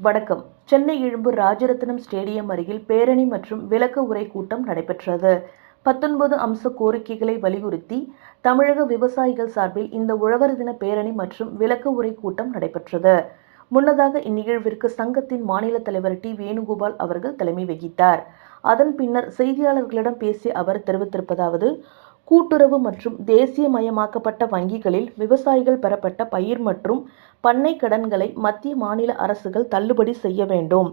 வணக்கம். சென்னை எழும்பூர் ராஜரத்னம் ஸ்டேடியம் அருகில் பேரணி மற்றும் விளக்க உரை கூட்டம் நடைபெற்றது. பத்தொன்பது அம்ச கோரிக்கைகளை வலியுறுத்தி தமிழக விவசாயிகள் சார்பில் இந்த உழவர் தின பேரணி மற்றும் விளக்க உரை கூட்டம் நடைபெற்றது. முன்னதாக இந்நிகழ்விற்கு சங்கத்தின் மாநில தலைவர் டி. வேணுகோபால் அவர்கள் தலைமை வகித்தார். அதன் பின்னர் செய்தியாளர்களிடம் பேசிய அவர் தெரிவித்திருப்பதாவது கூட்டுறவு மற்றும் தேசியமயமாக்கப்பட்ட வங்கிகளில் விவசாயிகள் பெறப்பட்ட பயிர் மற்றும் பண்ணை கடன்களை மத்திய மாநில அரசுகள் தள்ளுபடி செய்ய வேண்டும்.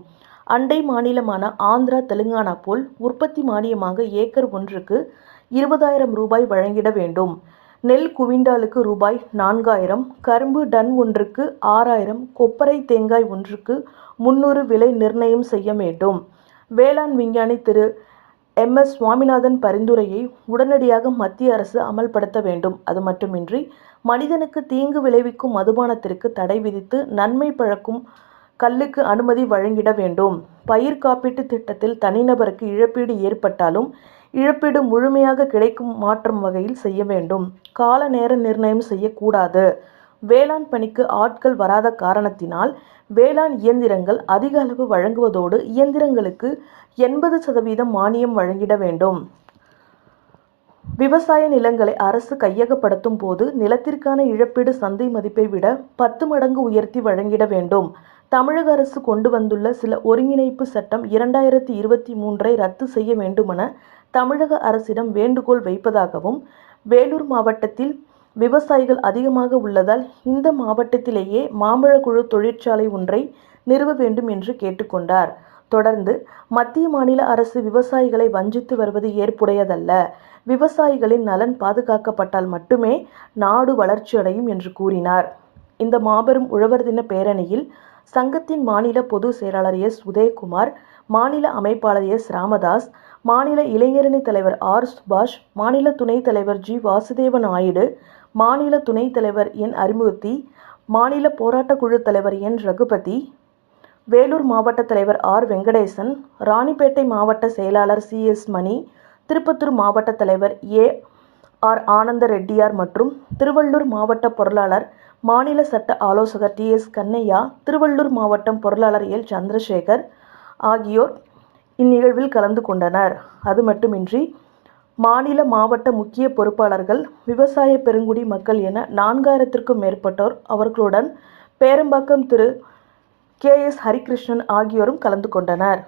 அண்டை மாநிலமான ஆந்திரா தெலுங்கானா போல் உற்பத்தி மானியமாக ஏக்கர் ஒன்றுக்கு இருபதாயிரம் ரூபாய் வழங்கிட வேண்டும். நெல் குவிண்டாலுக்கு ரூபாய் நான்காயிரம் கரும்பு டன் ஒன்றுக்கு ஆறாயிரம் கொப்பரை தேங்காய் ஒன்றுக்கு முன்னூறு விலை நிர்ணயம் செய்ய வேண்டும். வேளாண் விஞ்ஞானி திரு. எம். எஸ். சுவாமிநாதன் பரிந்துரையை உடனடியாக மத்திய அரசு அமல்படுத்த வேண்டும். அது மட்டுமின்றி மனிதனுக்கு தீங்கு விளைவிக்கும் மதுபானத்திற்கு தடை விதித்து நன்மை பழக்கும் கல்லுக்கு அனுமதி வழங்கிட வேண்டும். பயிர் காப்பீட்டு திட்டத்தில் தனிநபருக்கு இழப்பீடு ஏற்பட்டாலும் இழப்பீடு முழுமையாக கிடைக்கும் மாற்றும் வகையில் செய்ய வேண்டும். கால நேர நிர்ணயம் செய்யக்கூடாது. வேளாண் பணிக்கு ஆட்கள் வராத காரணத்தினால் வேளாண் இயந்திரங்கள் அதிக அளவு வழங்குவதோடு இயந்திரங்களுக்கு எண்பது சதவீதம் மானியம் வழங்கிட வேண்டும். விவசாய நிலங்களை அரசு கையகப்படுத்தும் போது நிலத்திற்கான இழப்பீடு சந்தை மதிப்பை விட பத்து மடங்கு உயர்த்தி வழங்கிட வேண்டும். தமிழக அரசு கொண்டு வந்துள்ள சில ஒருங்கிணைப்பு சட்டம் இரண்டாயிரத்தி இருபத்தி மூன்றை ரத்து செய்ய வேண்டுமென தமிழக அரசிடம் வேண்டுகோள் வைப்பதாகவும் வேலூர் மாவட்டத்தில் விவசாயிகள் அதிகமாக உள்ளதால் இந்த மாவட்டத்திலேயே மாம்பழக்குழு தொழிற்சாலை ஒன்றை நிறுவ வேண்டும் என்று கேட்டுக்கொண்டார். தொடர்ந்து மத்திய மாநில அரசு விவசாயிகளை வஞ்சித்து வருவது ஏற்புடையதல்ல. விவசாயிகளின் நலன் பாதுகாக்கப்பட்டால் மட்டுமே நாடு வளர்ச்சியடையும் என்று கூறினார். இந்த மாபெரும் உழவர் தின பேரணியில் சங்கத்தின் மாநில பொதுச் செயலாளர் எஸ். உதயகுமார் மாநில அமைப்பாளர் எஸ். ராமதாஸ் மாநில இளைஞரணி தலைவர் ஆர். சுபாஷ் மாநில துணைத் தலைவர் ஜி. வாசுதேவ நாயுடு மாநில துணைத் தலைவர் என் அறிமுகத்தி மாநில போராட்டக் குழு தலைவர் என் ரகுபதி வேலூர் மாவட்ட தலைவர் ஆர் வெங்கடேசன் ராணிப்பேட்டை மாவட்ட செயலாளர் சி எஸ் மணி திருப்பத்தூர் மாவட்ட தலைவர் ஏ ஆர் ஆனந்த ரெட்டியார் மற்றும் திருவள்ளூர் மாவட்ட பொருளாளர் மாநில சட்ட ஆலோசகர் டி எஸ் கண்ணையா திருவள்ளூர் மாவட்டம் பொருளாளர் எல் சந்திரசேகர் ஆகியோர் இந்நிகழ்வில் கலந்து கொண்டனர். அது மட்டுமின்றி மாநில மாவட்ட முக்கிய பொறுப்பாளர்கள் விவசாய பெருங்குடி மக்கள் என நான்காயிரத்திற்கும் மேற்பட்டோர் அவர்களுடன் பேரம்பாக்கம் திரு கே எஸ் ஹரிகிருஷ்ணன் ஆகியோரும் கலந்து கொண்டனர்.